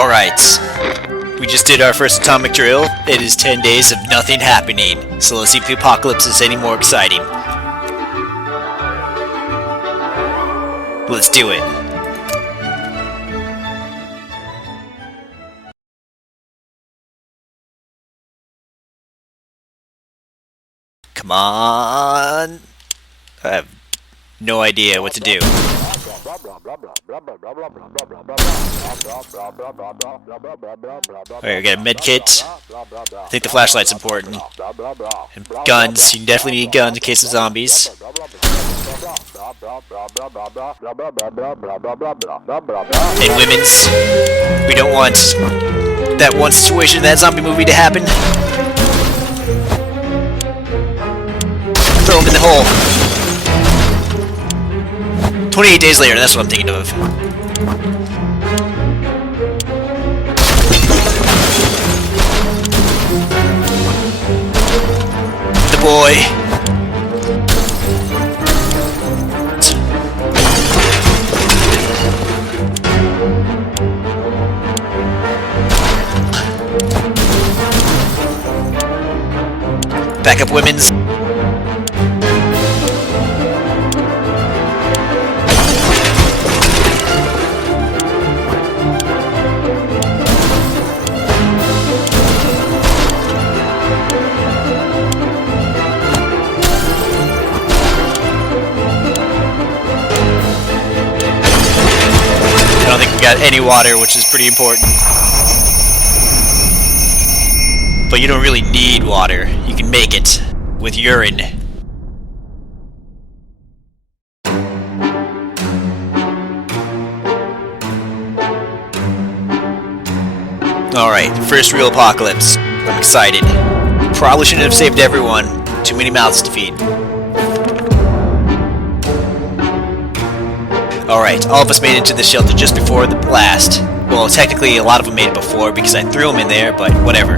Alright. We just did our first atomic drill. It is 10 days of nothing happening. So let's see if the apocalypse is any more exciting. Let's do it. Come on. I have no idea what to do. Alright, we got a med kit. I think the flashlight's important. And guns. You definitely need guns in case of zombies. And women's. We don't want that one situation in that zombie movie to happen. Throw him in the hole. 28 days later, that's what I'm thinking of. The boy. Backup women's. I don't think we got any water, which is pretty important. But you don't really need water. You can make it with urine. Alright, first real apocalypse. I'm excited. Probably shouldn't have saved everyone. Too many mouths to feed. Alright, all of us made it into the shelter just before the blast. Well, technically a lot of them made it before because I threw them in there, but whatever.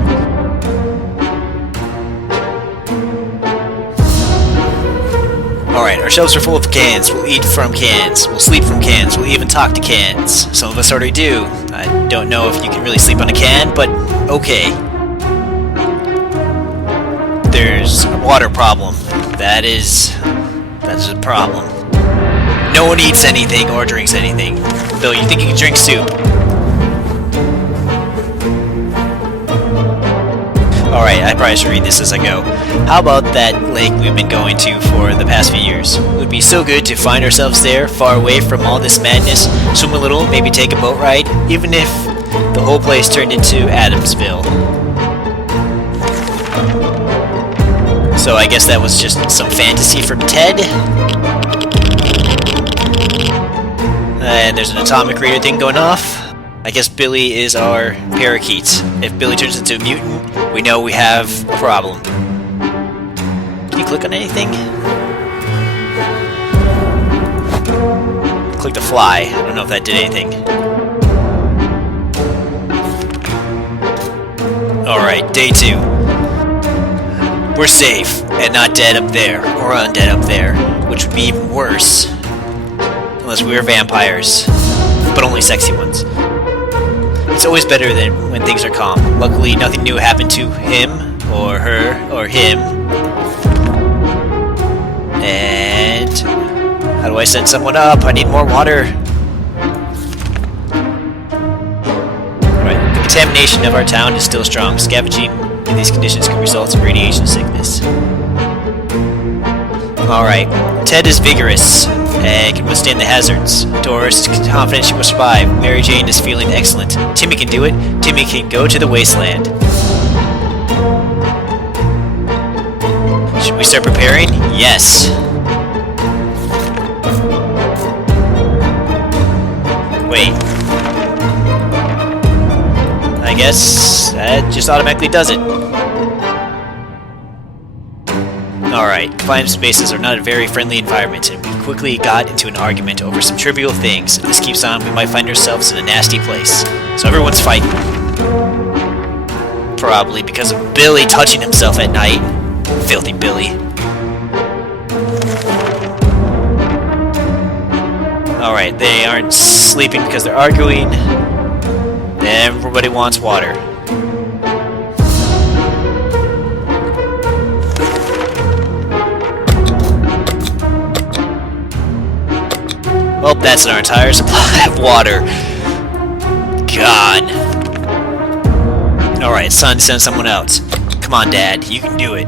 Alright, our shelves are full of cans. We'll eat from cans. We'll sleep from cans. We'll even talk to cans. Some of us already do. I don't know if you can really sleep on a can, but okay. There's a water problem. That is a problem. No one eats anything or drinks anything. Bill, you think you can drink soup? Alright, I probably should read this as I go. How about that lake we've been going to for the past few years? It would be so good to find ourselves there, far away from all this madness, swim a little, maybe take a boat ride, even if the whole place turned into Adamsville. So I guess that was just some fantasy from Ted. And there's an atomic reader thing going off. I guess Billy is our parakeet. If Billy turns into a mutant, we know we have a problem. Can you click on anything? Click the fly. I don't know if that did anything. Alright, day 2. We're safe, and not dead up there, or undead up there, which would be even worse. Unless we were vampires, but only sexy ones. It's always better than when things are calm. Luckily, nothing new happened to him, or her, or him. And how do I send someone up? I need more water. Right. The contamination of our town is still strong. Scavenging in these conditions can result in radiation sickness. Alright. Ted is vigorous and can withstand the hazards. Doris is confident she will survive. Mary Jane is feeling excellent. Timmy can do it. Timmy can go to the wasteland. Should we start preparing? Yes. Wait. I guess that just automatically does it. Alright, confined spaces are not a very friendly environment, and we quickly got into an argument over some trivial things. If this keeps on, we might find ourselves in a nasty place. So everyone's fighting. Probably because of Billy touching himself at night. Filthy Billy. Alright, they aren't sleeping because they're arguing. Everybody wants water. Well, that's our entire supply of water. God. Alright, son, send someone else. Come on, Dad, you can do it.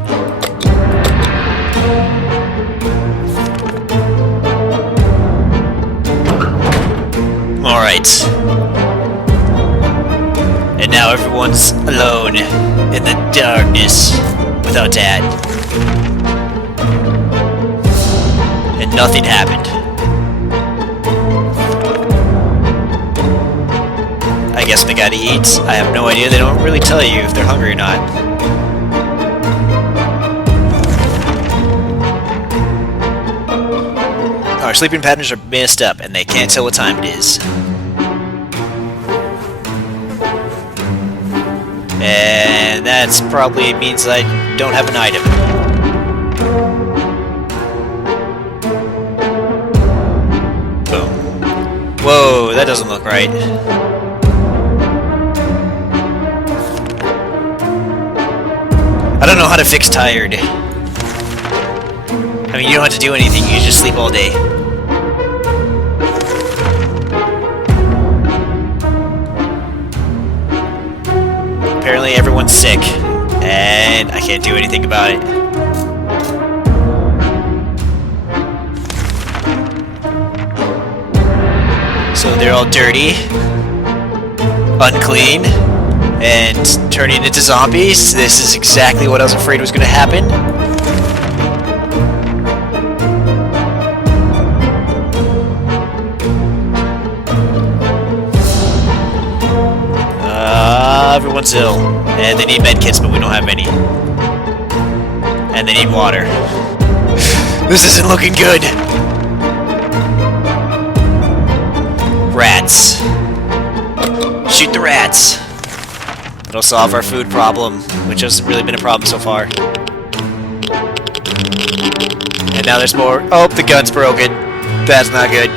Alright. And now everyone's alone in the darkness without Dad. And nothing happened. I guess they gotta eat. I have no idea. They don't really tell you if they're hungry or not. Our sleeping patterns are messed up, and they can't tell what time it is. And that's probably means I don't have an item. Boom. Whoa, that doesn't look right. I don't know how to fix tired. I mean, you don't have to do anything, you just sleep all day. Apparently everyone's sick, and I can't do anything about it. So they're all dirty, unclean, and turning into zombies. This is exactly what I was afraid was going to happen. Everyone's ill, and they need medkits, but we don't have any. And they need water. This isn't looking good. Rats. Shoot the rats. It'll solve our food problem, which hasn't really been a problem so far. And now there's more. Oh, the gun's broken. That's not good.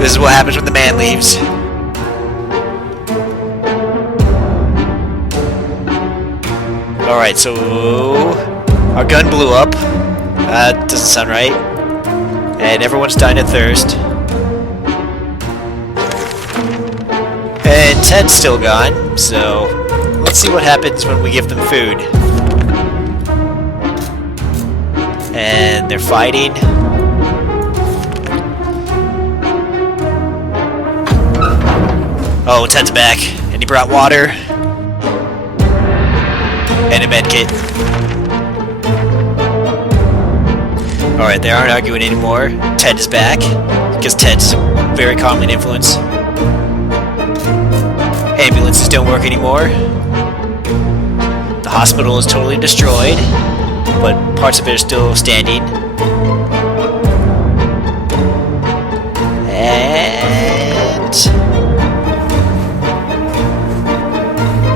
This is what happens when the man leaves. Alright, so our gun blew up. That doesn't sound right. And everyone's dying of thirst. And Ted's still gone, so let's see what happens when we give them food. And they're fighting. Oh, Ted's back, and he brought water. And a medkit. Alright, they aren't arguing anymore. Ted is back, because Ted's very calming influence. Ambulances don't work anymore. The hospital is totally destroyed, but parts of it are still standing. And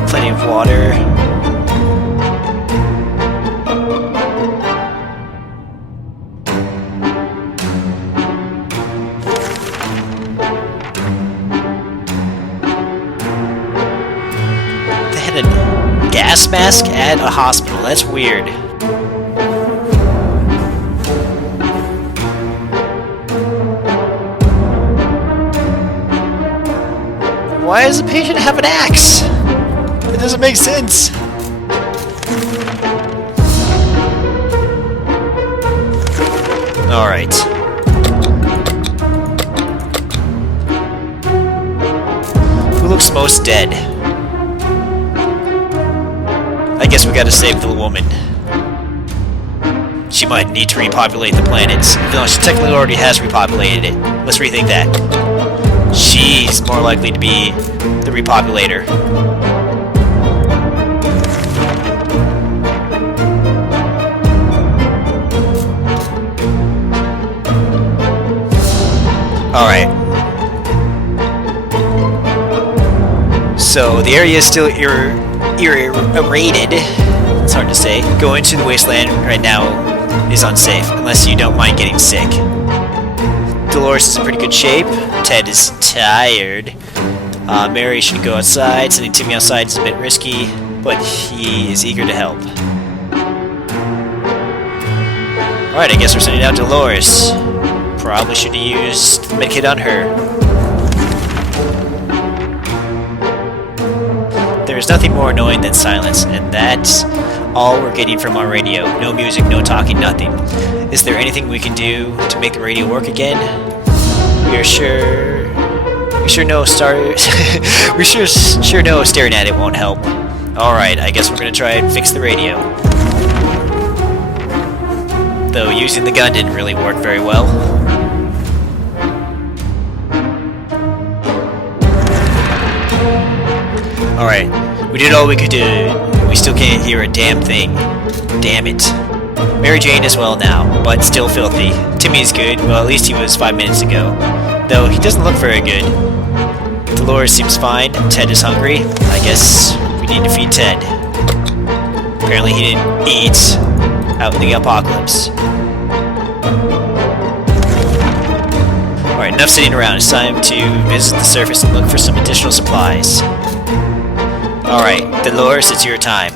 plenty of water. Gas mask at a hospital. That's weird. Why does the patient have an axe? It doesn't make sense. Alright. Who looks most dead? I guess we gotta save the woman. She might need to repopulate the planets, even though she technically already has repopulated it. Let's rethink that. She's more likely to be the repopulator. Alright. So the area is still irradiated. It's hard to say. Going to the wasteland right now is unsafe, unless you don't mind getting sick. Dolores is in pretty good shape. Ted is tired. Mary should go outside. Sending Timmy outside is a bit risky, but he is eager to help. Alright, I guess we're sending out Dolores. Probably should have used the medkit on her. There's nothing more annoying than silence, and that's all we're getting from our radio. No music, no talking, nothing. Is there anything we can do to make the radio work again? We sure know staring at it won't help. Alright, I guess we're gonna try and fix the radio. Though using the gun didn't really work very well. Alright, we did all we could do. We still can't hear a damn thing. Damn it. Mary Jane is well now, but still filthy. Timmy's good, well at least he was 5 minutes ago. Though he doesn't look very good. Dolores seems fine. Ted is hungry. I guess we need to feed Ted. Apparently he didn't eat out in the apocalypse. Alright, enough sitting around. It's time to visit the surface and look for some additional supplies. Alright, Dolores, it's your time.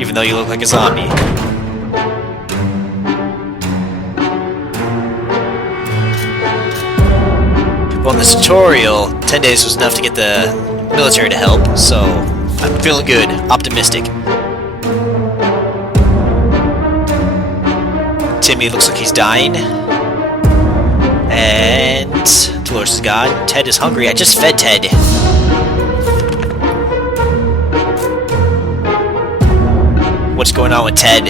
Even though you look like a zombie. Well, in this tutorial, 10 days was enough to get the military to help, so I'm feeling good, optimistic. Timmy looks like he's dying. And Dolores is gone. Ted is hungry. I just fed Ted. What's going on with Ted?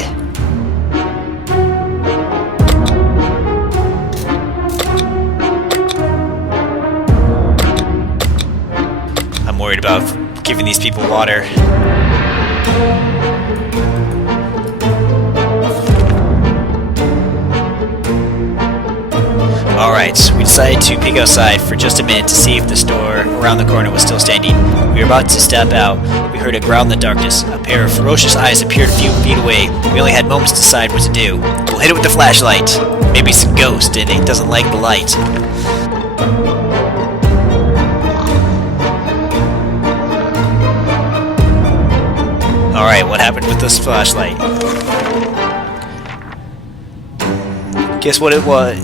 I'm worried about giving these people water. Alright, we decided to peek outside for just a minute to see if the store around the corner was still standing. We were about to step out. We heard a growl in the darkness. A pair of ferocious eyes appeared a few feet away. We only had moments to decide what to do. We'll hit it with the flashlight. Maybe it's a ghost and it doesn't like the light. Alright, what happened with this flashlight? Guess what it was?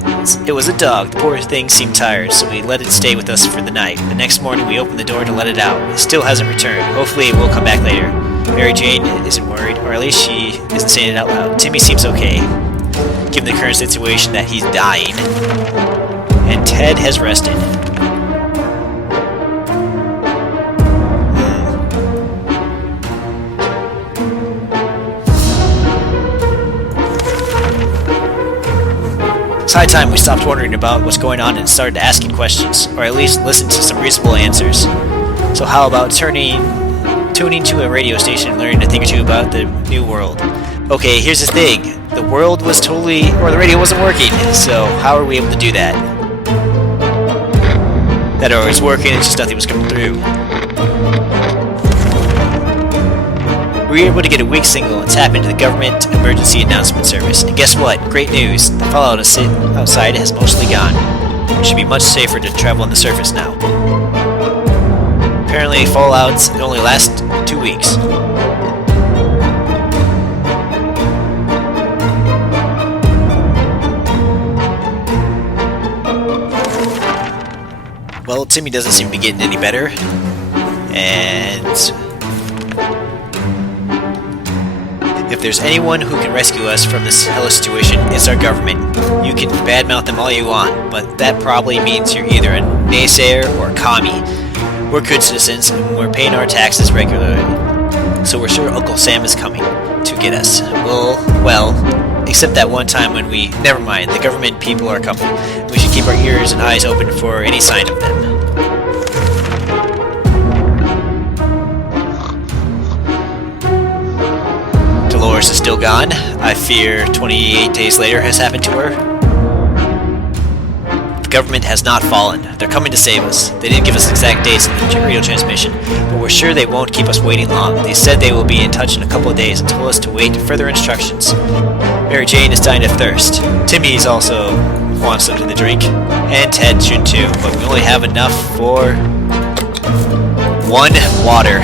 It was a dog. The poor thing seemed tired, so we let it stay with us for the night. The next morning we opened the door to let it out. It still hasn't returned. Hopefully it will come back later. Mary Jane isn't worried, or at least she isn't saying it out loud. Timmy seems okay, given the current situation that he's dying. And Ted has rested. It's high time we stopped wondering about what's going on and started asking questions, or at least listened to some reasonable answers. So how about tuning to a radio station and learning a thing or two about the new world? Okay, here's the thing. The world was the radio wasn't working, so how are we able to do that? That it was working, it's just nothing was coming through. We were able to get a weak signal and tap into the government emergency announcement service. And guess what? Great news. The fallout outside has mostly gone. It should be much safer to travel on the surface now. Apparently, fallouts only last 2 weeks. Well, Timmy doesn't seem to be getting any better. And if there's anyone who can rescue us from this hellish situation, it's our government. You can badmouth them all you want, but that probably means you're either a naysayer or a commie. We're good citizens, and we're paying our taxes regularly. So we're sure Uncle Sam is coming to get us. Well, except that one time when never mind, the government people are coming. We should keep our ears and eyes open for any sign of them. Dolores is still gone. I fear 28 days later has happened to her. The government has not fallen. They're coming to save us. They didn't give us exact dates in the radio transmission, but we're sure they won't keep us waiting long. They said they will be in touch in a couple of days and told us to wait for further instructions. Mary Jane is dying of thirst. Timmy is also wants something to drink, and Ted should too, but we only have enough for one water.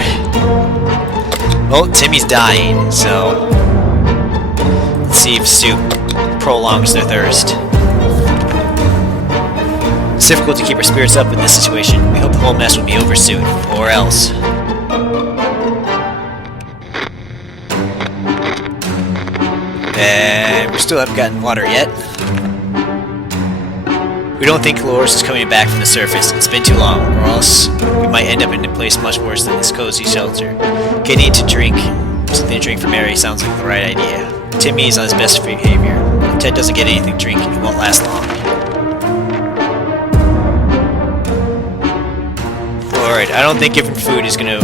Well, Timmy's dying, so let's see if soup prolongs their thirst. It's difficult to keep our spirits up in this situation. We hope the whole mess will be over soon, or else. And we still haven't gotten water yet. We don't think Dolores is coming back from the surface. It's been too long, or else we might end up in a place much worse than this cozy shelter. Getting something to drink for Mary sounds like the right idea. Timmy is on his best behavior. If Ted doesn't get anything to drink, it won't last long. Alright, I don't think giving food is gonna...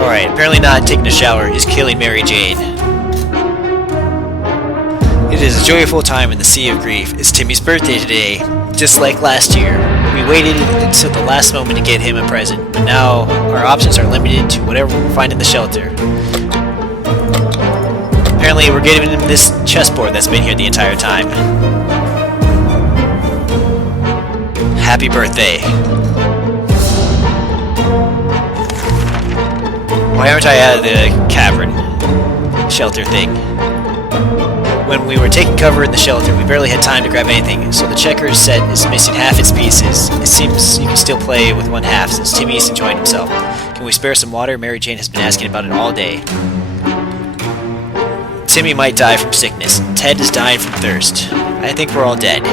Alright, apparently not taking a shower is killing Mary Jane. It is a joyful time in the sea of grief. It's Timmy's birthday today, just like last year. We waited until the last moment to get him a present, but now our options are limited to whatever we find in the shelter. Apparently we're giving him this chessboard that's been here the entire time. Happy birthday. Why aren't I out of the cavern shelter thing? When we were taking cover in the shelter, we barely had time to grab anything, so the checkers set is missing half its pieces. It seems you can still play with one half, since Timmy is enjoying himself. Can we spare some water? Mary Jane has been asking about it all day. Timmy might die from sickness. Ted is dying from thirst. I think we're all dead.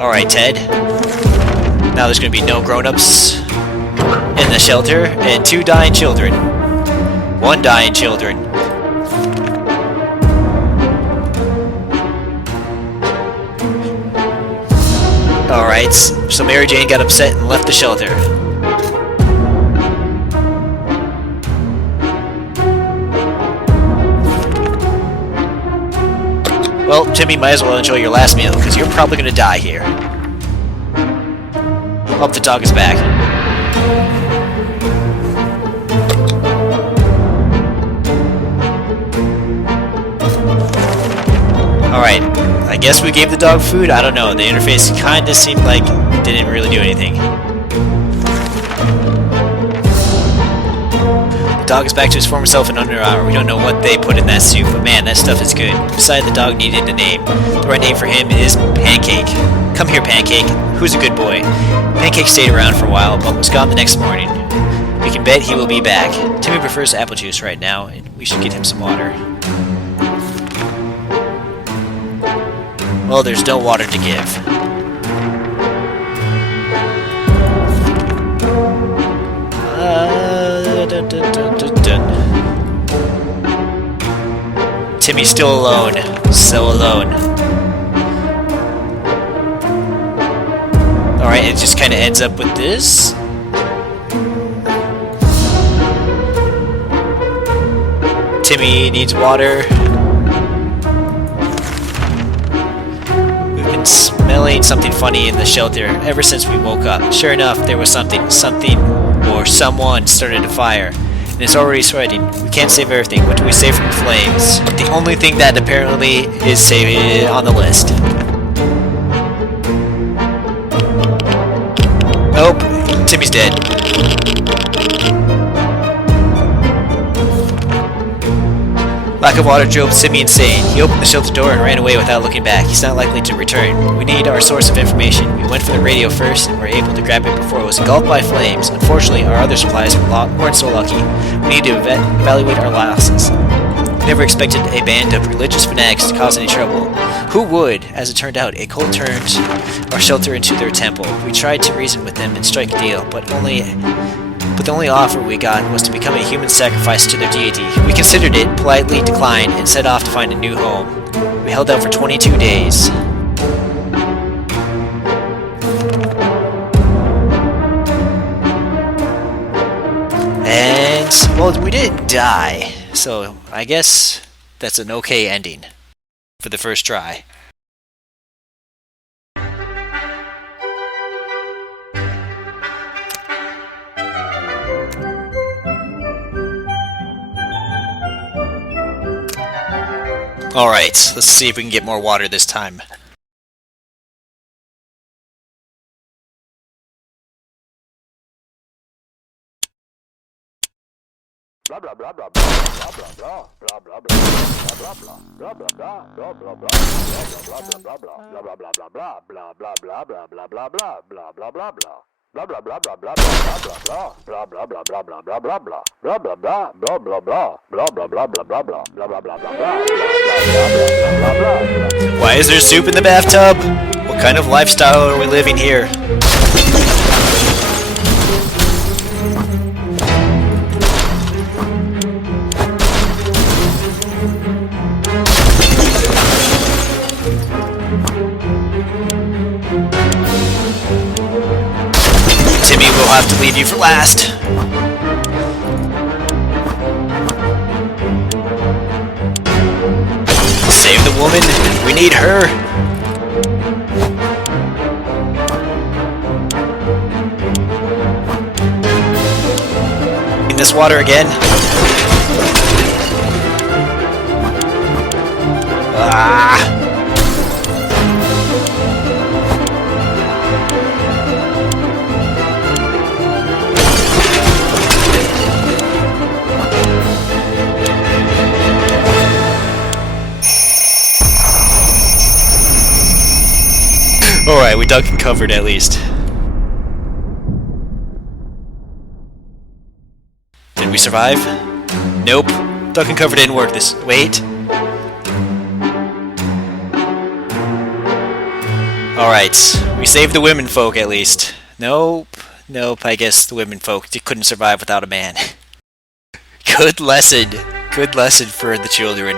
Alright, Ted. Now there's going to be no grown-ups in the shelter, and 2 dying children. 1 dying children. Alright, so Mary Jane got upset and left the shelter. Well, Timmy, might as well enjoy your last meal, because you're probably going to die here. Hope the dog is back. Alright, I guess we gave the dog food? I don't know, the interface kinda seemed like it didn't really do anything. The dog is back to his former self in under an hour. We don't know what they put in that soup, but man, that stuff is good. Besides, the dog needed a name. The right name for him is Pancake. Come here, Pancake. Who's a good boy? Pancake stayed around for a while, but was gone the next morning. We can bet he will be back. Timmy prefers apple juice right now, and we should get him some water. Well, there's no water to give. Timmy's still alone. So alone. Alright, it just kind of ends up with this. Timmy needs water. We've been smelling something funny in the shelter ever since we woke up. Sure enough, there was something or someone started a fire. And it's already spreading. We can't save everything. What do we save from the flames? The only thing that apparently is saved on the list. Nope, Timmy's dead. Lack of water drove Timmy insane. He opened the shelter door and ran away without looking back. He's not likely to return. We need our source of information. We went for the radio first and were able to grab it before it was engulfed by flames. Unfortunately, our other supplies weren't so lucky. We need to evaluate our losses. We never expected a band of religious fanatics to cause any trouble. Who would? As it turned out, a cult turned our shelter into their temple. We tried to reason with them and strike a deal, but the only offer we got was to become a human sacrifice to their deity. We considered it, politely declined, and set off to find a new home. We held out for 22 days. And, well, we didn't die, so I guess that's an okay ending for the first try. Alright, let's see if we can get more water this time. Why is there soup in the bathtub? What kind of lifestyle are we living here? Timmy, we'll have to leave you for last. Save the woman. We need her. In this water again. Ah. Alright, we dug and covered at least. Did we survive? Nope. Duck and cover didn't work this... Wait. Alright, we saved the women folk at least. Nope. Nope, I guess the women folk couldn't survive without a man. Good lesson. Good lesson for the children.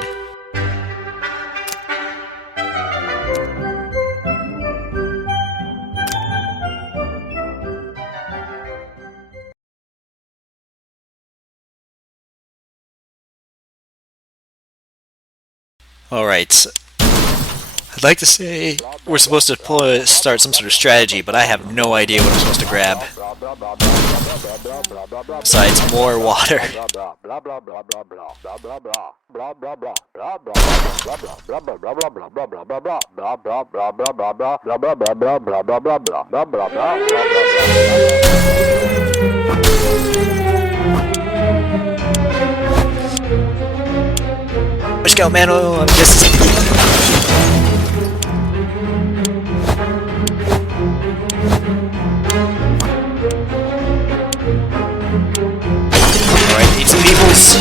Alright, I'd like to say we're supposed to start some sort of strategy, but I have no idea what I'm supposed to grab. Besides more water. Scout man, I guess. Alright, need some peoples.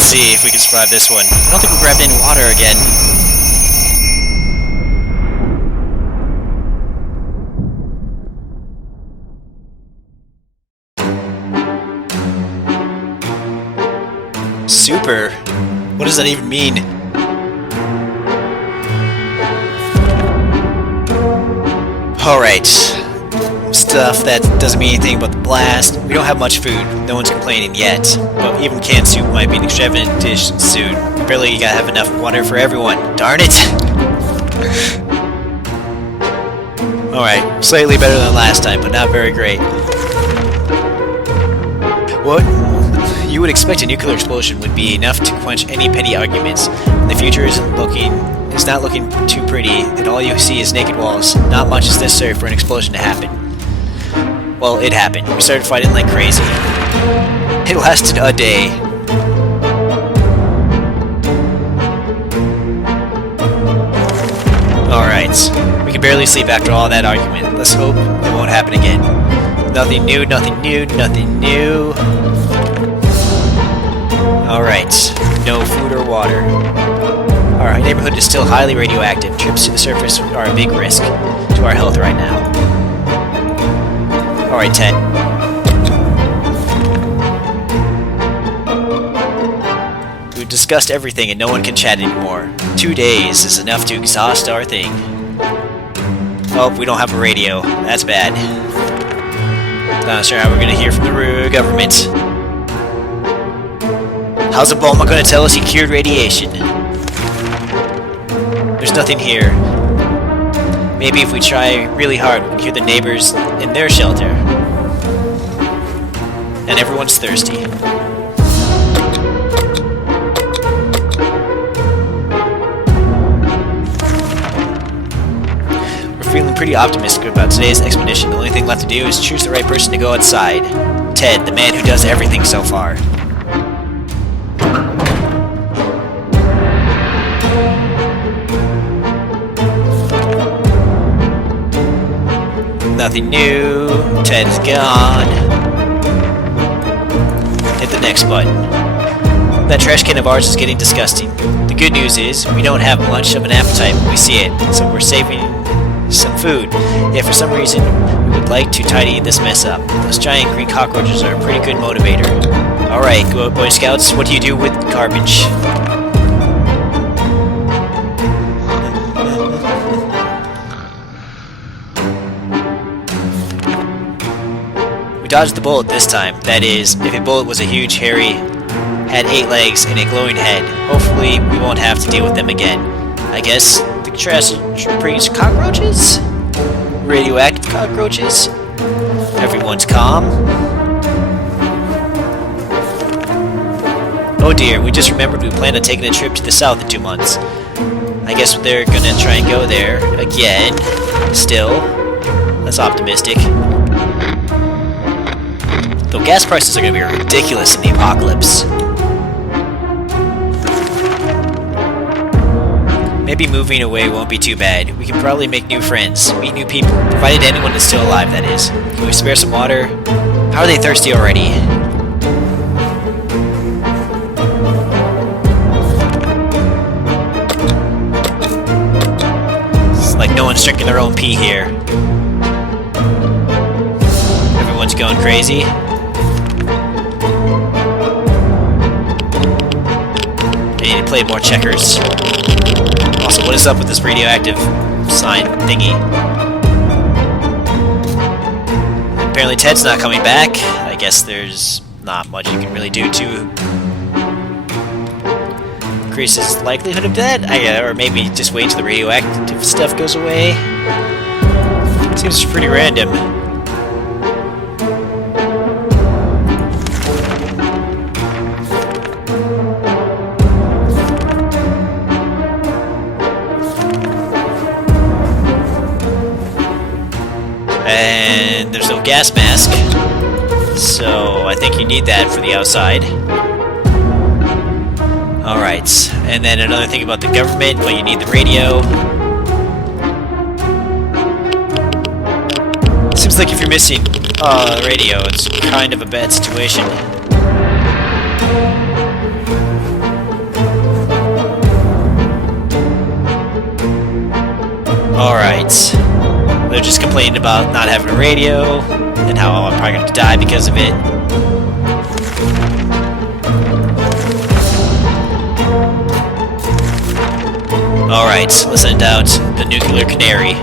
See if we can survive this one. I don't think we grabbed any water again. Super? What does that even mean? Alright. Stuff that doesn't mean anything but the blast. We don't have much food. No one's complaining yet. But even canned soup might be an extravagant dish soon. Barely gotta have enough water for everyone. Darn it! Alright, slightly better than last time, but not very great. What? You would expect a nuclear explosion would be enough to quench any petty arguments. The future is not looking too pretty, and all you see is naked walls. Not much is necessary for an explosion to happen. Well, it happened. We started fighting like crazy. It lasted a day. Alright. We can barely sleep after all that argument. Let's hope it won't happen again. Nothing new, nothing new, nothing new. Alright. No food or water. Our neighborhood is still highly radioactive. Trips to the surface are a big risk to our health right now. Alright, Ted. We've discussed everything and no one can chat anymore. 2 days is enough to exhaust our thing. Oh, we don't have a radio. That's bad. Not sure how we're gonna hear from the government. How's Obama gonna tell us he cured radiation? There's nothing here. Maybe if we try really hard, we can hear the neighbors in their shelter. And everyone's thirsty. We're feeling pretty optimistic about today's expedition. The only thing left to do is choose the right person to go outside. Ted, the man who does everything so far. Nothing new. Ted's gone. Hit the next button. That trash can of ours is getting disgusting. The good news is, we don't have much of an appetite when we see it, so we're saving some food. If for some reason we would like to tidy this mess up. Those giant green cockroaches are a pretty good motivator. Alright, Boy Scouts, what do you do with garbage? Dodged the bullet this time. That is, if a bullet was a huge, hairy, had 8 legs and a glowing head. Hopefully, we won't have to deal with them again. I guess the trash brings cockroaches? Radioactive cockroaches? Everyone's calm. Oh dear, we just remembered we planned on taking a trip to the south in 2 months. I guess they're gonna try and go there again. Still, that's optimistic. Though gas prices are going to be ridiculous in the apocalypse. Maybe moving away won't be too bad. We can probably make new friends, meet new people, provided anyone is still alive, that is. Can we spare some water? How are they thirsty already? It's like no one's drinking their own pee here. Everyone's going crazy. I need to play more checkers. Also, what is up with this radioactive sign thingy? Apparently Ted's not coming back. I guess there's not much you can really do to increase his likelihood of death. Or maybe just wait until the radioactive stuff goes away. Seems pretty random. And there's no gas mask, so I think you need that for the outside. Alright, and then another thing about the government, well, you need the radio. Seems like if you're missing the radio, it's kind of a bad situation. Alright. They're just complaining about not having a radio, and how I'm probably going to die because of it. Alright, let's send out the nuclear canary.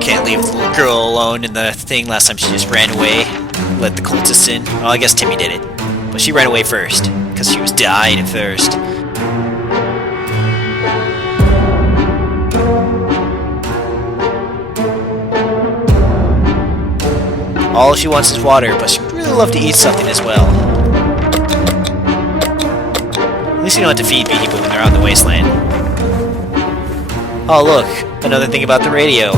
Can't leave the little girl alone in the thing. Last time she just ran away, let the cultists in. Oh, I guess Timmy did it. But she ran away first, because she was dying of thirst. All she wants is water, but she'd really love to eat something as well. At least you don't have to feed people when they're out in the wasteland. Oh look, another thing about the radio.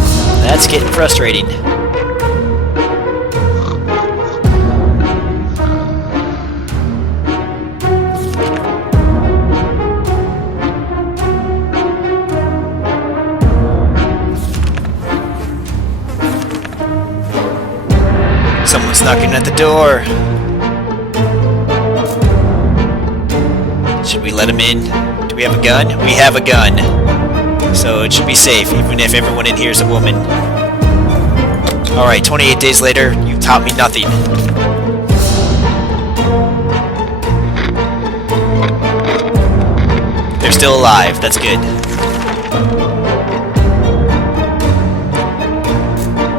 That's getting frustrating. Someone's knocking at the door. Should we we let him in? Do we have a gun? We have a gun. So it should be safe, even if everyone in here is a woman. Alright, 28 days later, you taught me nothing. They're still alive, that's good.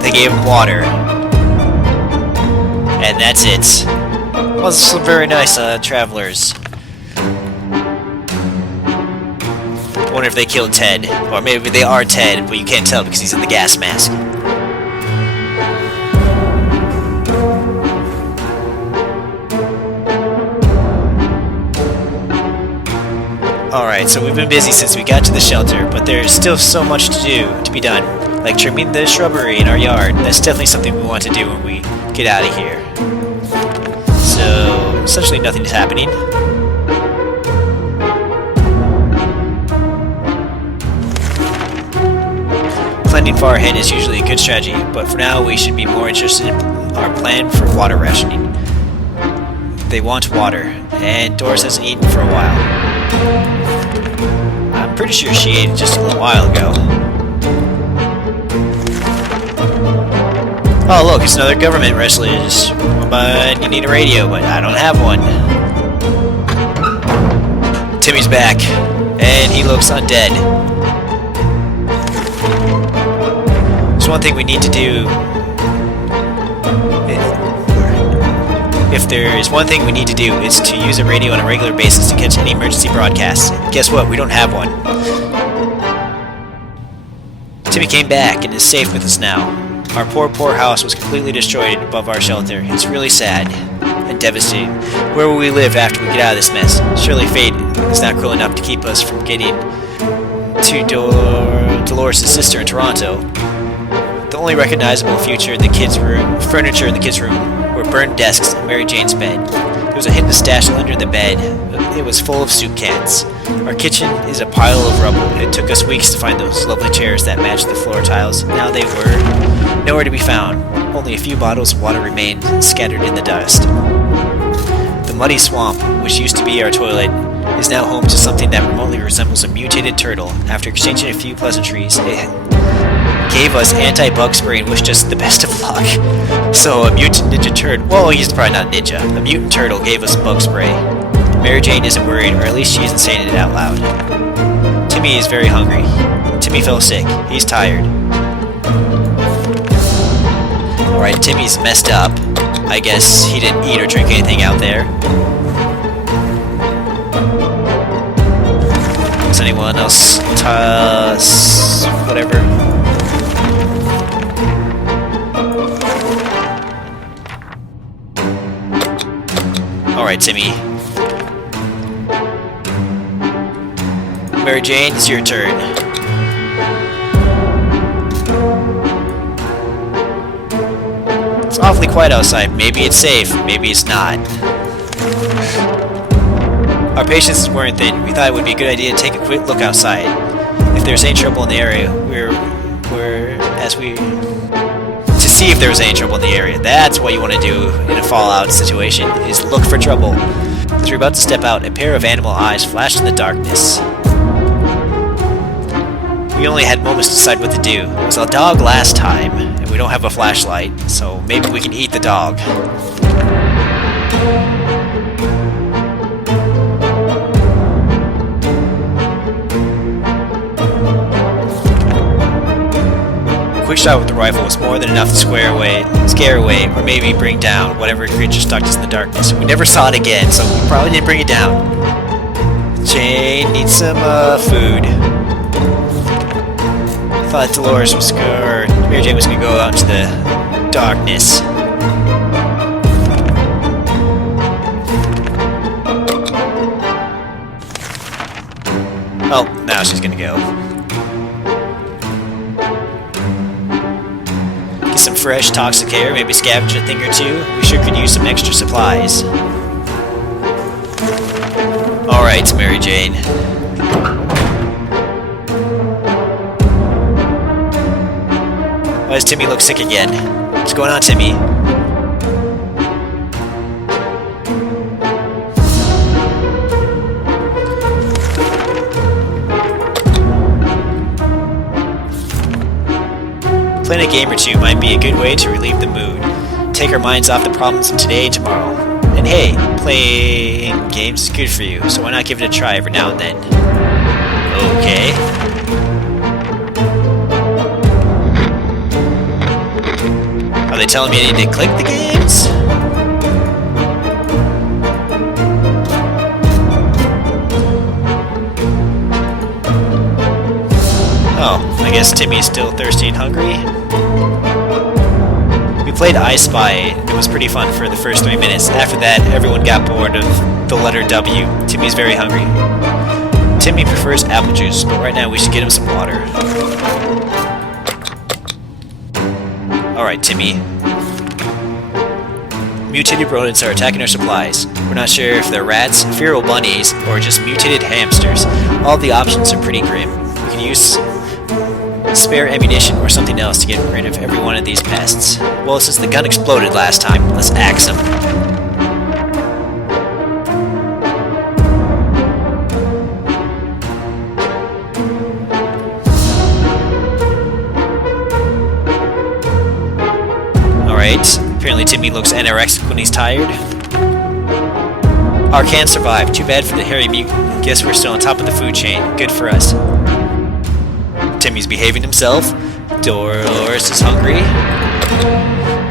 They gave him water. And that's it. Well, this is some very nice travelers. I wonder if they killed Ted. Or maybe they are Ted, but you can't tell because he's in the gas mask. Alright, so we've been busy since we got to the shelter, but there's still so much to be done. Like trimming the shrubbery in our yard. That's definitely something we want to do when we get out of here. So, essentially nothing is happening. Planning far ahead is usually a good strategy, but for now we should be more interested in our plan for water rationing. They want water, and Doris hasn't eaten for a while. I'm pretty sure she ate just a little while ago. Oh look, it's another government restless. But you need a radio, but I don't have one. Timmy's back, and he looks undead. There's one thing we need to do. If there is one thing we need to do, it's to use a radio on a regular basis to catch any emergency broadcasts. Guess what? We don't have one. Timmy came back and is safe with us now. Our poor house was completely destroyed above our shelter. It's really sad and devastating. Where will we live after we get out of this mess? Surely fate is not cruel enough to keep us from getting to Dolores' sister in Toronto. The only recognizable furniture in the kids' room were burned desks and Mary Jane's bed. There was a hidden stash under the bed. It was full of soup cans. Our kitchen is a pile of rubble. It took us weeks to find those lovely chairs that matched the floor tiles. Now they were nowhere to be found. Only a few bottles of water remained scattered in the dust. The muddy swamp, which used to be our toilet, is now home to something that remotely resembles a mutated turtle. After exchanging a few pleasantries, it gave us anti-bug spray and wished us the best of luck. So a mutant ninja turtle, well, he's probably not a ninja. A mutant turtle gave us bug spray. Mary Jane isn't worried, or at least she isn't saying it out loud. Timmy is very hungry. Timmy fell sick. He's tired. Alright, Timmy's messed up. I guess he didn't eat or drink anything out there. Does anyone else whatever? Alright, Timmy. Mary Jane, it's your turn. It's awfully quiet outside. Maybe it's safe, maybe it's not. Our patience weren't thin. We thought it would be a good idea to take a quick look outside. If there's any trouble in the area, to see if there was any trouble in the area. That's what you want to do in a Fallout situation, is look for trouble. As we're about to step out, a pair of animal eyes flashed in the darkness. We only had moments to decide what to do. It was a dog last time, and we don't have a flashlight, so maybe we can eat the dog. A quick shot with the rifle was more than enough to scare away, or maybe bring down whatever creature stalked us in the darkness. We never saw it again, so we probably didn't bring it down. Jane needs some food. I thought Dolores was or Mary Jane was gonna go out into the darkness. Oh, now she's gonna go. Get some fresh toxic air, maybe scavenge a thing or two. We sure could use some extra supplies. Alright, Mary Jane. Why does Timmy look sick again? What's going on, Timmy? Playing a game or two might be a good way to relieve the mood. Take our minds off the problems of today and tomorrow. And hey, playing games is good for you, so why not give it a try every now and then? Okay. Are they telling me I need to click the games? Oh, I guess Timmy's still thirsty and hungry. We played I Spy. It was pretty fun for the first 3 minutes. After that, everyone got bored of the letter W. Timmy's very hungry. Timmy prefers apple juice, but right now we should get him some water. Alright, Timmy. Mutated rodents are attacking our supplies. We're not sure if they're rats, feral bunnies, or just mutated hamsters. All the options are pretty grim. We can use spare ammunition or something else to get rid of every one of these pests. Well, since the gun exploded last time, let's axe them. Alright, apparently Timmy looks anorexic when he's tired. Our can survived. Too bad for the hairy mutant. Guess we're still on top of the food chain. Good for us. Timmy's behaving himself. Dolores is hungry.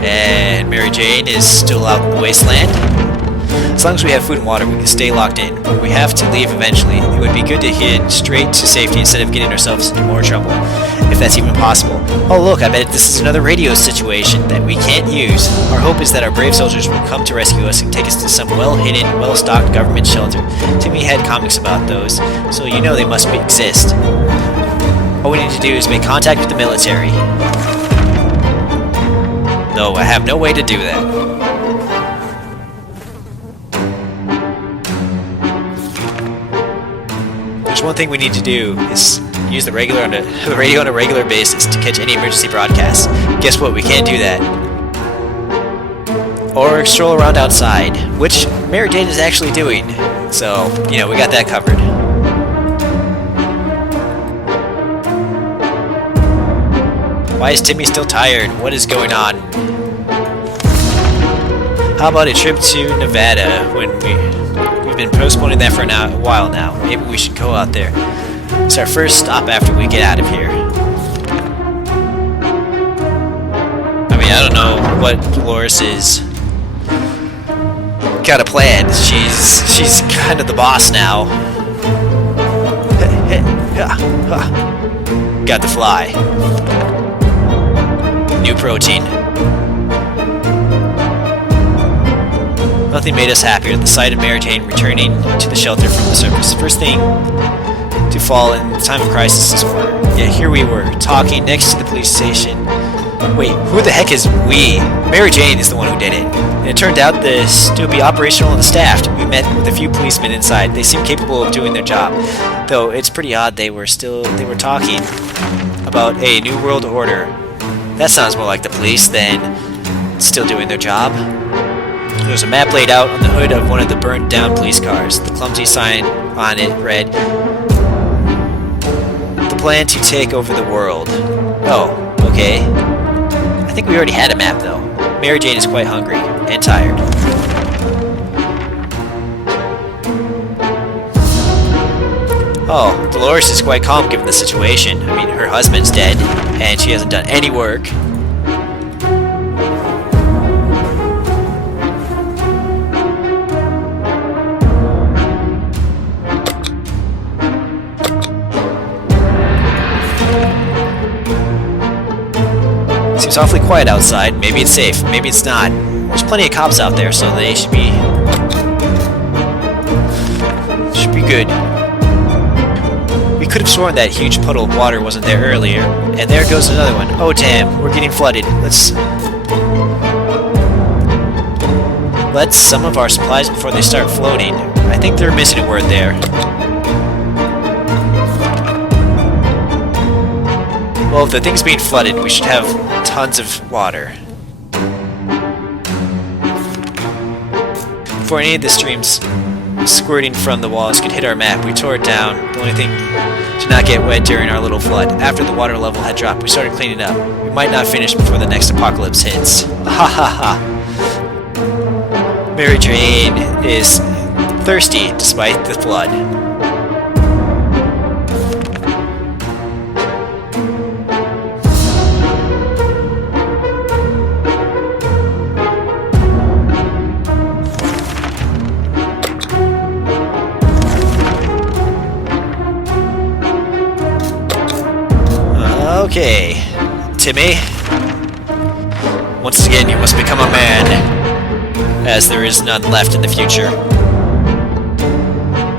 And Mary Jane is still out in the wasteland. As long as we have food and water, we can stay locked in. We have to leave eventually. It would be good to head straight to safety instead of getting ourselves into more trouble, if that's even possible. Oh look, I bet this is another radio situation that we can't use. Our hope is that our brave soldiers will come to rescue us and take us to some well-hidden, well-stocked government shelter. Timmy had comics about those, so you know they must exist. All we need to do is make contact with the military. No, I have no way to do that. There's one thing we need to do is use the radio on a regular basis to catch any emergency broadcasts. Guess what? We can't do that. Or stroll around outside, which Mary Jane is actually doing. So, you know, we got that covered. Why is Timmy still tired? What is going on? How about a trip to Nevada when we've been postponing that for a while now. Maybe we should go out there. It's our first stop after we get out of here. I mean, I don't know what Dolores is got a plan. She's kind of the boss now. Got the fly. New protein. Nothing made us happier than the sight of Mary Jane returning to the shelter from the surface. First thing to fall in the time of crisis is water. Yeah, here we were, talking next to the police station. Wait, who the heck is we? Mary Jane is the one who did it. And it turned out this to be operational and staffed. We met with a few policemen inside. They seemed capable of doing their job. Though it's pretty odd they were talking about a new world order. That sounds more like the police than still doing their job. There was a map laid out on the hood of one of the burned down police cars. The clumsy sign on it read, "The plan to take over the world." Oh, okay. I think we already had a map though. Mary Jane is quite hungry and tired. Oh, Dolores is quite calm given the situation. I mean, her husband's dead and she hasn't done any work. Seems awfully quiet outside. Maybe it's safe. Maybe it's not. There's plenty of cops out there, so they should be good. We could have sworn that huge puddle of water wasn't there earlier, and there goes another one. Oh damn, we're getting flooded. Let's some of our supplies before they start floating. I think they're missing a word there. Well, if the thing's being flooded, we should have tons of water. For any of the streams squirting from the walls could hit our map. We tore it down. The only thing to not get wet during our little flood. After the water level had dropped, we started cleaning up. We might not finish before the next apocalypse hits. Ha ha ha. Mary Jane is thirsty despite the flood. Okay, Timmy. Once again, you must become a man, as there is none left in the future.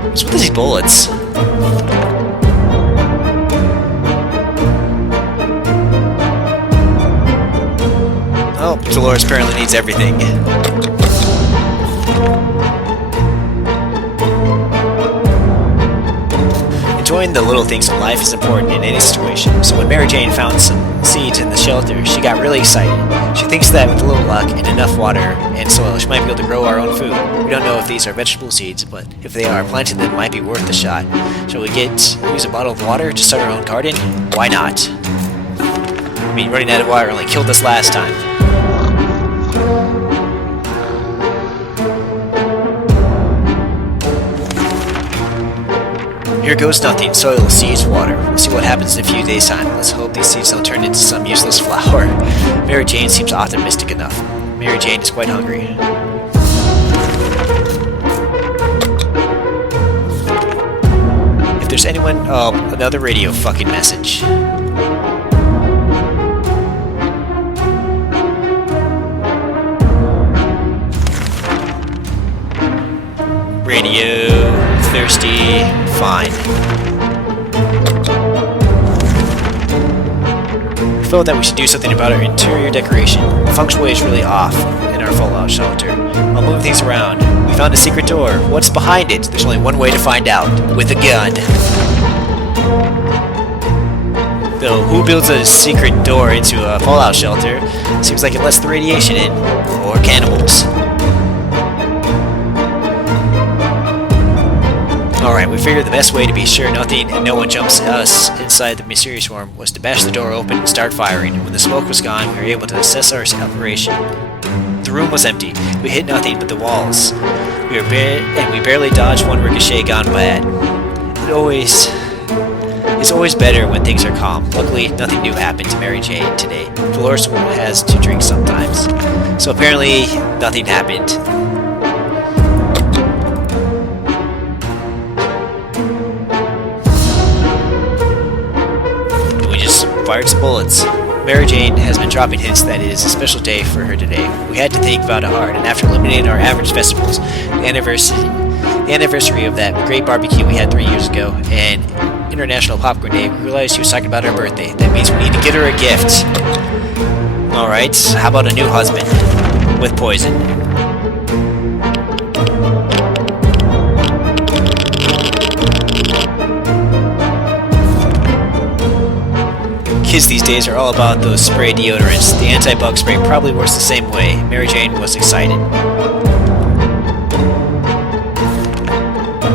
What's with these bullets? Oh, Dolores apparently needs everything. Enjoying the little things in life is important in any situation, so when Mary Jane found some seeds in the shelter, she got really excited. She thinks that with a little luck and enough water and soil, she might be able to grow our own food. We don't know if these are vegetable seeds, but if they are, planting them might be worth a shot. Shall we use a bottle of water to start our own garden? Why not? I mean, running out of water only killed us last time. Here goes nothing. Soil, seeds, water. We'll see what happens in a few days' time. Let's hope these seeds don't turn into some useless flower. Mary Jane seems optimistic enough. Mary Jane is quite hungry. If there's anyone... Oh, another radio fucking message. Radio... thirsty, fine. I felt that we should do something about our interior decoration. The functionally is really off in our fallout shelter. I'll move things around. We found a secret door. What's behind it? There's only one way to find out. With a gun. Though, who builds a secret door into a fallout shelter? Seems like it lets the radiation in. Or cannibals. Alright, we figured the best way to be sure nothing and no one jumps us inside the mysterious worm was to bash the door open and start firing. When the smoke was gone, we were able to assess our operation. The room was empty. We hit nothing but the walls. We barely dodged one ricochet gone bad. It's always better when things are calm. Luckily, nothing new happened to Mary Jane today. Dolores has to drink sometimes. So apparently, nothing happened. Fired some bullets. Mary Jane has been dropping hints that it is a special day for her today. We had to think about it hard, and after eliminating our average festivals, the anniversary of that great barbecue we had 3 years ago, and International Popcorn Day, we realized she was talking about her birthday. That means we need to get her a gift. Alright, how about a new husband? With poison. Kids these days are all about those spray deodorants. The anti-bug spray probably works the same way. Mary Jane was excited.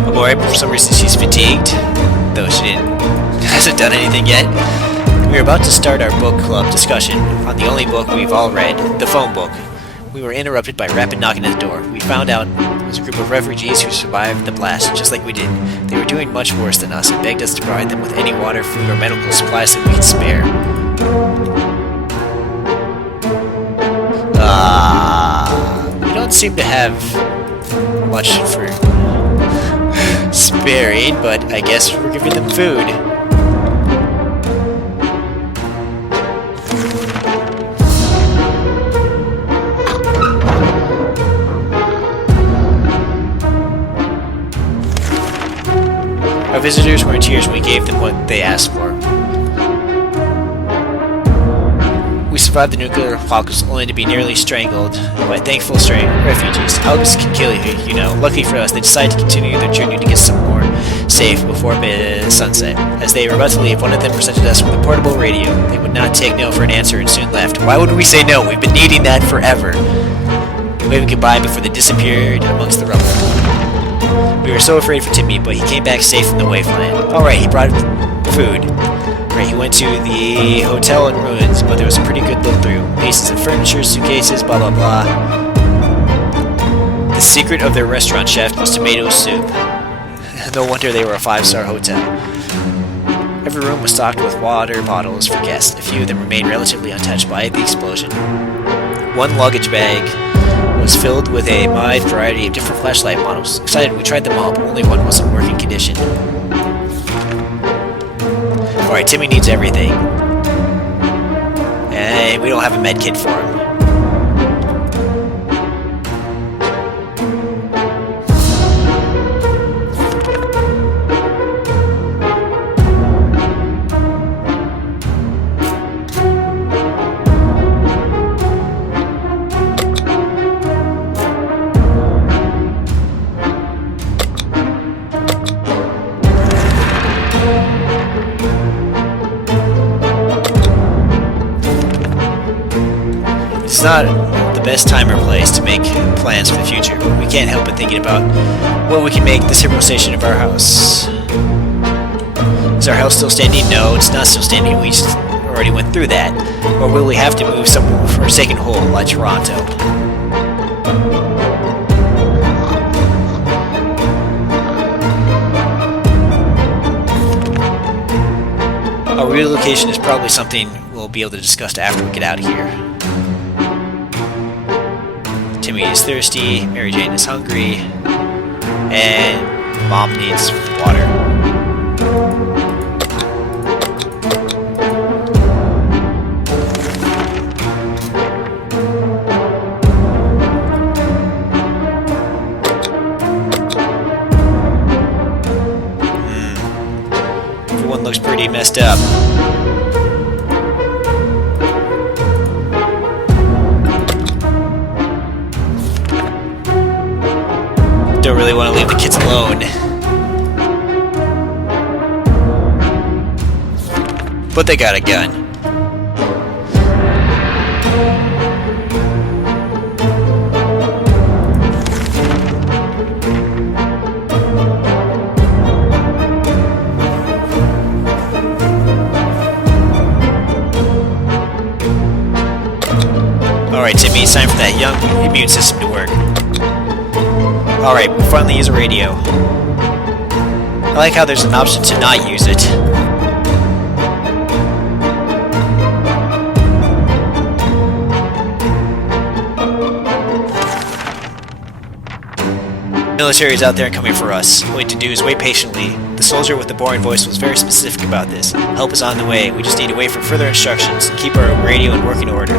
Oh boy, for some reason she's fatigued, though she hasn't done anything yet. We are about to start our book club discussion on the only book we've all read, the phone book. We were interrupted by rapid knocking at the door. We found out it was a group of refugees who survived the blast, just like we did. They were doing much worse than us and begged us to provide them with any water, food, or medical supplies that we could spare. We don't seem to have much for sparing, but I guess we're giving them food. Our visitors were in tears when we gave them what they asked for. We survived the nuclear apocalypse only to be nearly strangled by thankful refugees. Hugs can kill you, you know. Luckily for us, they decided to continue their journey to get some more safe before sunset. As they were about to leave, one of them presented us with a portable radio. They would not take no for an answer and soon left. Why would we say no? We've been needing that forever. We waved goodbye before they disappeared amongst the rubble. We were so afraid for Timmy, but he came back safe from the wasteland. Alright, he brought food. Right, he went to the hotel in ruins, but there was a pretty good look through. Pieces of furniture, suitcases, blah blah blah. The secret of their restaurant chef was tomato soup. No wonder they were a 5-star hotel. Every room was stocked with water bottles for guests. A few of them remained relatively untouched by the explosion. One luggage bag was filled with a wide variety of different flashlight models. Excited, we tried them all, but only one was in working condition. Alright, Timmy needs everything. And we don't have a med kit for him. It's not the best time or place to make plans for the future, but we can't help but thinking about what we can make the civilization of our house. Is our house still standing? No, it's not still standing. We just already went through that. Or will we have to move somewhere for a second hole like Toronto? Our relocation is probably something we'll be able to discuss after we get out of here. Timmy is thirsty, Mary Jane is hungry, and Mom needs water. Everyone looks pretty messed up. Don't really want to leave the kids alone. But they got a gun. Alright, Timmy, it's time for that young immune system to work. Alright, we finally use a radio. I like how there's an option to not use it. The military is out there and coming for us. All we need to do is wait patiently. The soldier with the boring voice was very specific about this. Help is on the way. We just need to wait for further instructions and keep our radio in working order.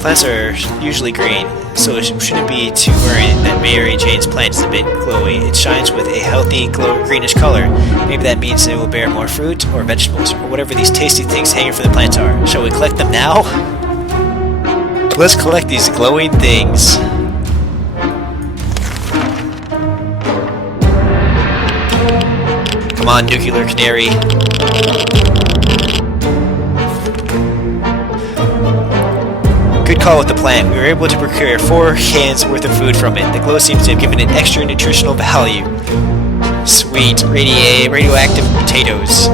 Plants are usually green, so it shouldn't be too worried that Mary Jane's plant is a bit glowy. It shines with a healthy greenish color. Maybe that means it will bear more fruit or vegetables, or whatever these tasty things hanging from the plant are. Shall we collect them now? Let's collect these glowing things. Come on, nuclear canary. Good call with the plant. We were able to procure 4 cans worth of food from it. The glow seems to have given it extra nutritional value. Sweet. Radioactive potatoes.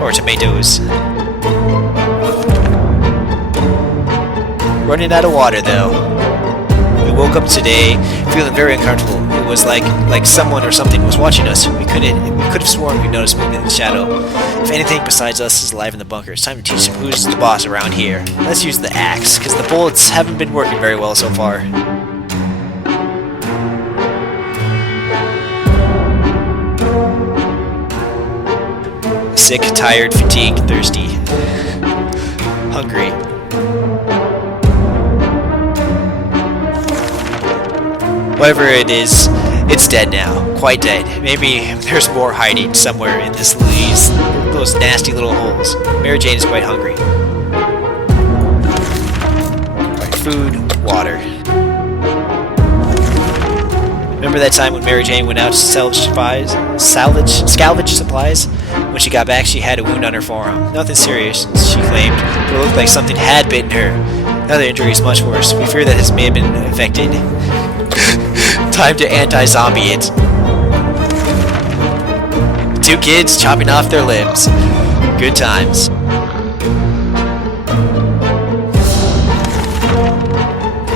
Or tomatoes. Running out of water, though. We woke up today feeling very uncomfortable. It was like someone or something was watching us. We could have sworn we noticed movement in the shadow. If anything besides us is alive in the bunker, it's time to teach them who's the boss around here. Let's use the axe, because the bullets haven't been working very well so far. Sick, tired, fatigued, thirsty. Hungry. Whatever it is, it's dead now. Quite dead. Maybe there's more hiding somewhere in those nasty little holes. Mary Jane is quite hungry. Right, food, water. Remember that time when Mary Jane went out to salvage supplies? When she got back, she had a wound on her forearm. Nothing serious, she claimed, but it looked like something had bitten her. Now the injury is much worse. We fear that his may have been infected. Time to anti-zombie it. 2 kids chopping off their limbs. Good times.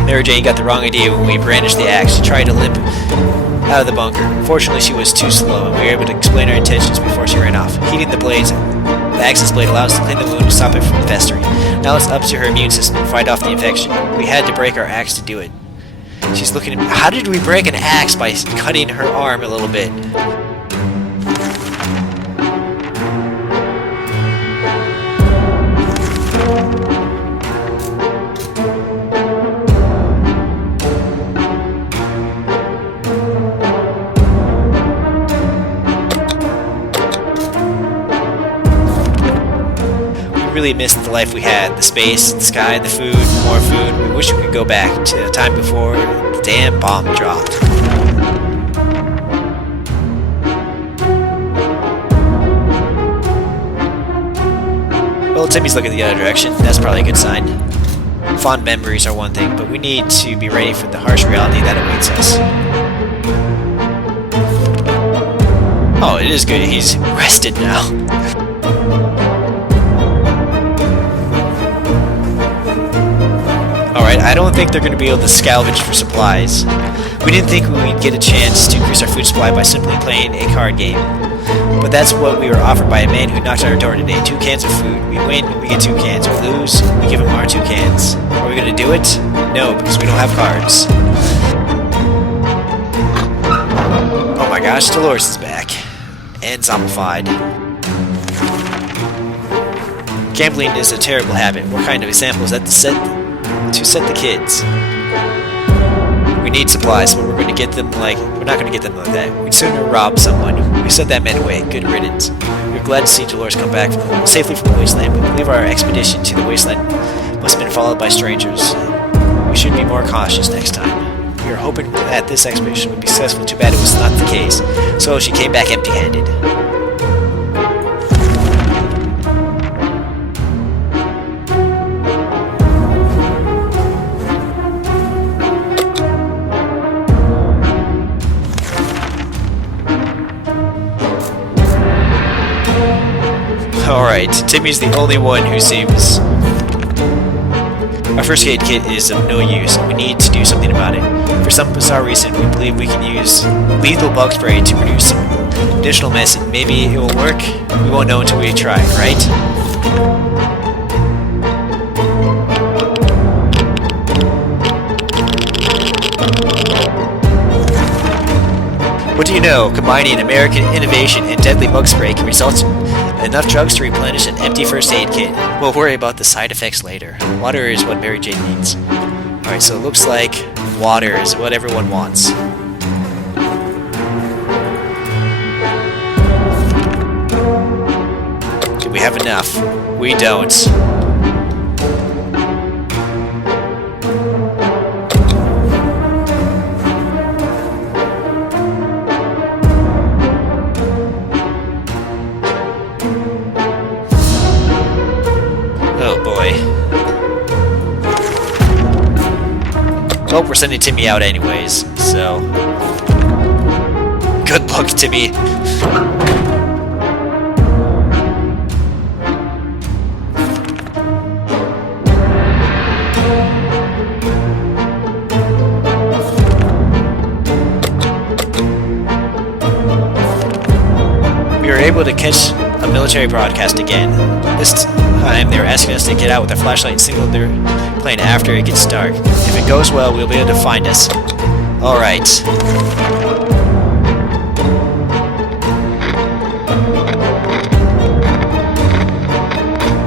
Mary Jane got the wrong idea when we brandished the axe. She tried to limp out of the bunker. Fortunately, she was too slow, and we were able to explain our intentions before she ran off. Heating the blades, the axe's blade allows us to clean the wound and stop it from festering. Now it's up to her immune system to fight off the infection. We had to break our axe to do it. She's looking at me. How did we break an axe? By cutting her arm a little bit. Really missed the life we had. The space, the sky, the food, more food. We wish we could go back to the time before the damn bomb dropped. Well, Timmy's looking the other direction. That's probably a good sign. Fond memories are one thing, but we need to be ready for the harsh reality that awaits us. Oh, it is good. He's rested now. Alright, I don't think they're going to be able to salvage for supplies. We didn't think we'd get a chance to increase our food supply by simply playing a card game. But that's what we were offered by a man who knocked on our door today. 2 cans of food. We win, we get 2 cans. We lose, we give him our 2 cans. Are we going to do it? No, because we don't have cards. Oh my gosh, Dolores is back. And zombified. Gambling is a terrible habit. What kind of example is that to set the kids? We need supplies, but we're going to get them we're not going to get them like that. We'd sooner rob someone. We set that man away. Good riddance. We're glad to see Dolores come back safely from the wasteland, but we believe our expedition to the wasteland must have been followed by strangers. We should be more cautious next time. We were hoping that this expedition would be successful. Too bad it was not the case. So she came back empty-handed. Alright, Timmy's the only one who seems... Our first aid kit is of no use, and we need to do something about it. For some bizarre reason, we believe we can use lethal bug spray to produce some additional medicine. Maybe it will work? We won't know until we try, right? What do you know? Combining American innovation and deadly bug spray can result in enough drugs to replenish an empty first aid kit. We'll worry about the side effects later. Water is what Mary Jane needs. Alright, so it looks like water is what everyone wants. Do we have enough? We don't. Well, we're sending Timmy out anyways, so... Good luck, Timmy! We were able to catch a military broadcast again. This time they were asking us to get out with a flashlight and signal their plane after it gets dark. If it goes well, we'll be able to find us. Alright.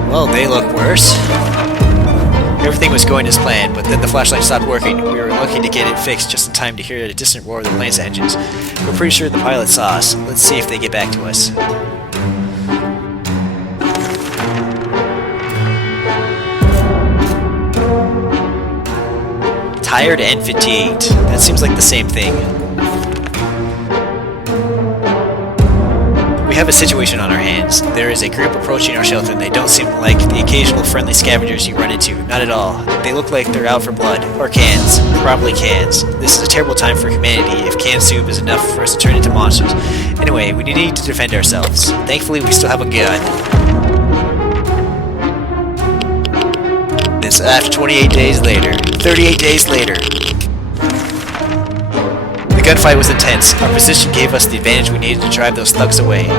Well, they look worse. Everything was going as planned, but then the flashlight stopped working. We were lucky to get it fixed just in time to hear a distant roar of the plane's engines. We're pretty sure the pilot saw us. Let's see if they get back to us. Tired and fatigued. That seems like the same thing. We have a situation on our hands. There is a group approaching our shelter and they don't seem like the occasional friendly scavengers you run into. Not at all. They look like they're out for blood. Or cans. Probably cans. This is a terrible time for humanity if canned soup is enough for us to turn into monsters. Anyway, we need to defend ourselves. Thankfully, we still have a gun. This after 28 days later. 38 days later. The gunfight was intense. Our position gave us the advantage we needed to drive those thugs away.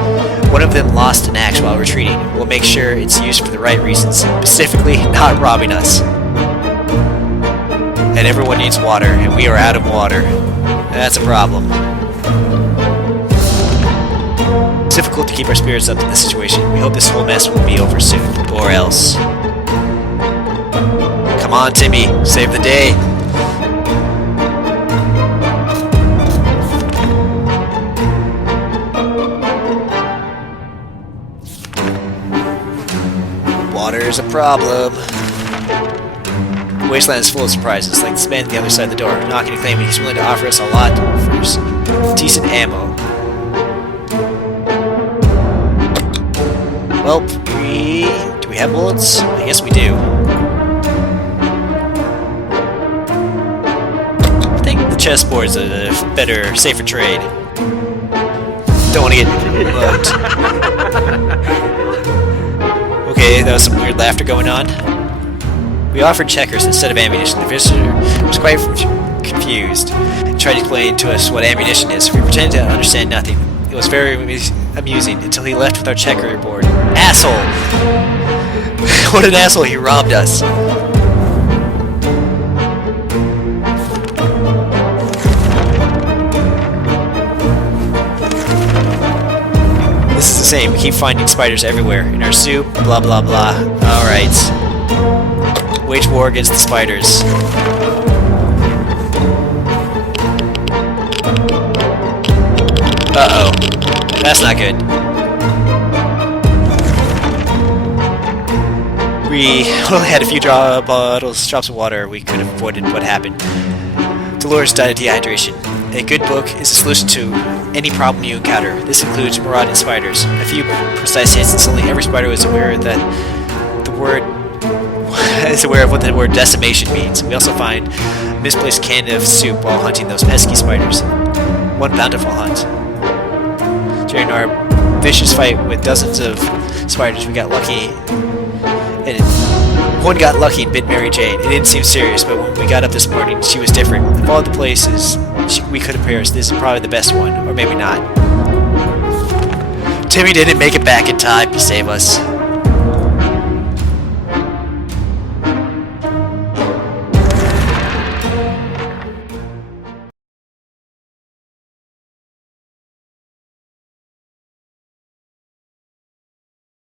One of them lost an axe while retreating. We'll make sure it's used for the right reasons, specifically not robbing us. And everyone needs water, and we are out of water. That's a problem. It's difficult to keep our spirits up in this situation. We hope this whole mess will be over soon, or else. Come on, Timmy, save the day. Water's a problem. The wasteland is full of surprises, like this man at the other side of the door, knocking and claiming he's willing to offer us a lot for some decent ammo. Well, do we have bullets? I guess we do. I think the chessboard's a better, safer trade. Don't want to get mugged. Okay, that was some weird laughter going on. We offered checkers instead of ammunition. The visitor was quite confused and tried to explain to us what ammunition is. We pretended to understand nothing. It was very amusing until he left with our checkerboard. Asshole! What an asshole, he robbed us. This is the same. We keep finding spiders everywhere. In our soup, blah blah blah. Alright. Wage war against the spiders. Uh-oh. That's not good. We only had a few drops of water. We could have avoided what happened. Dolores died of dehydration. A good book is a solution to any problem you encounter. This includes marauding spiders. A few precise hits and suddenly every spider was aware that the word is aware of what the word decimation means. We also find a misplaced can of soup while hunting those pesky spiders. One bountiful hunt. During our vicious fight with dozens of spiders, we got lucky. And one got lucky and bit Mary Jane. It didn't seem serious, but when we got up this morning, she was different. Of all the places we could have perished, this is probably the best one, or maybe not. Timmy didn't make it back in time to save us.